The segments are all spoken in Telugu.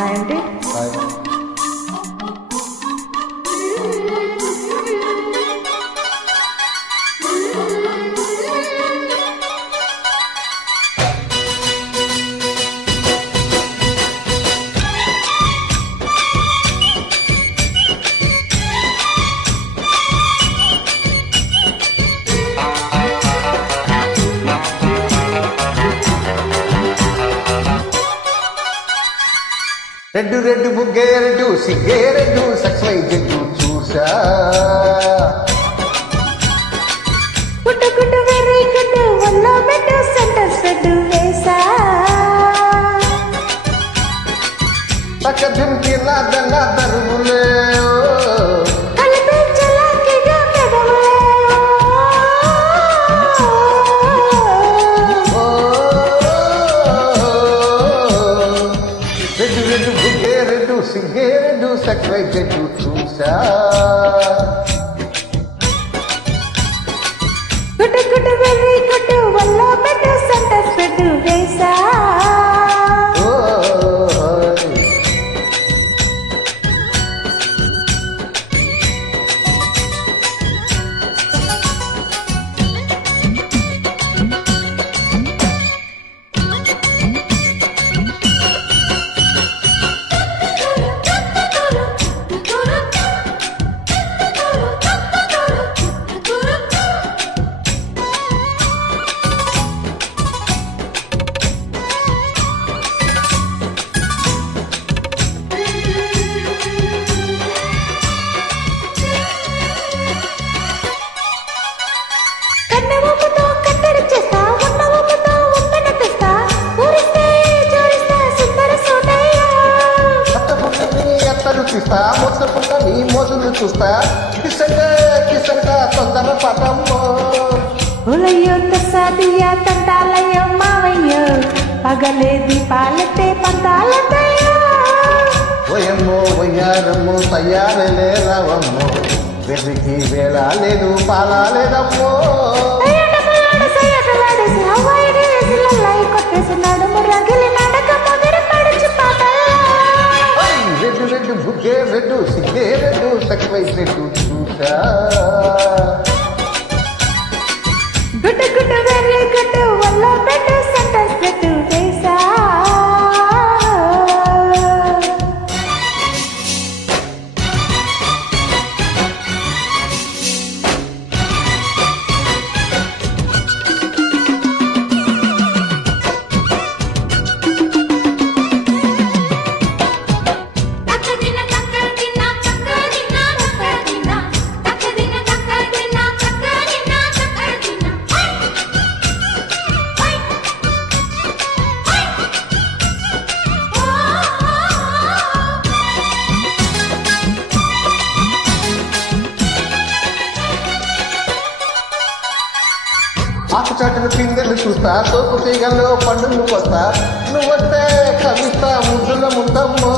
ఏంటి రెడ్డు రెడ్డు బుగ్గేరెడ్డు సిగ్గేరెడ్డు సక్సైజెడ్డు చూసా గుడ్డు గుడ్డు వెర్రి గుడ్డు వల్లో బెడ్డు సెంటర్ స్ప్రెడ్ వేసా పక్క దింపి నాదన్న దరువులే కలిపి చలాకిగా పెదవులే రెడ్డు రెడ్డు బుగ్గేరెడ్డు సిగ్గేరెడ్డు సక్సైజెడ్డు చూసా గుడ్డు గుడ్డు వెర్రి గుడ్డు వల్లో బెడ్డు సెంటర్ స్ప్రెడ్ వేసా చూస్తా మొత్తం నీ మోజులు చూస్తా కిసంగా తొందర పటమ్మో ఉలయ్యో తసాదియా తంటాలయ్యో మావయ్యో పగలే దీపాలతే పంతాలతయ్యో ఓయమ్మో వయ్యారమ్మో తయారలే రావమ్మో వెర్రికి వేళ లేదు పాలా లేదమ్మో రెడ్డు రెడ్డు బుగ్గే రెడ్డు సిగ్గే రెడ్డు సక్వైసెడ్డు చూసా గుడ్డు గుడ్డు వెర్రి గుడ్డు వల్ల బెడ్డు సెంటర్ స్ప్రెడ్ వేసా ఆకుచాటును పిందెలు చూస్తా తోపు తీగల్లో పండును వస్తా నువ్వొస్తే కవిస్తా ముద్దుల ముందమ్మో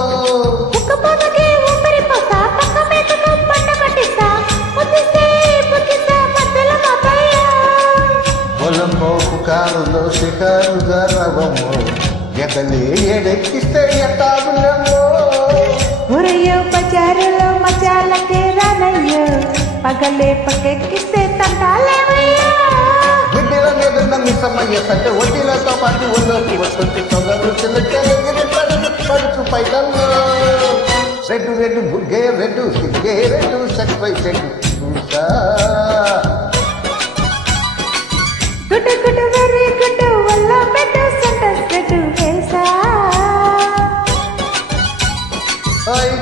పొలమ్మో పుకారులో షికారుగా రవమ్మో ఎగలే ఏడెక్కిస్తే ఎట్టాగులమ్మో ఊరయ్యో బజారులో మజాలకే రానయ్యో పగలే పకెక్కిస్తే తంటాలేవయ్యో బిడ్డల మీద మిసమయ్య సంటే ఒడ్డీలతో పాటు ఒళ్ళోకి వస్తుంది తొందరలు చిన్నకెళ్ళి పడుచు పైటల్లో రెడ్డు రెడ్డు బుగ్గే రెడ్డు సిగ్గే రెడ్డు సక్వై చెట్టు చూసా గుడ్డు గుడ్డు వెర్రి గుడ్డు వల్ల బెడ్డు సెంటర్ స్ప్రెడ్ వేసా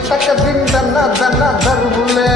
చక్క దిందన్న దన్న దరువులే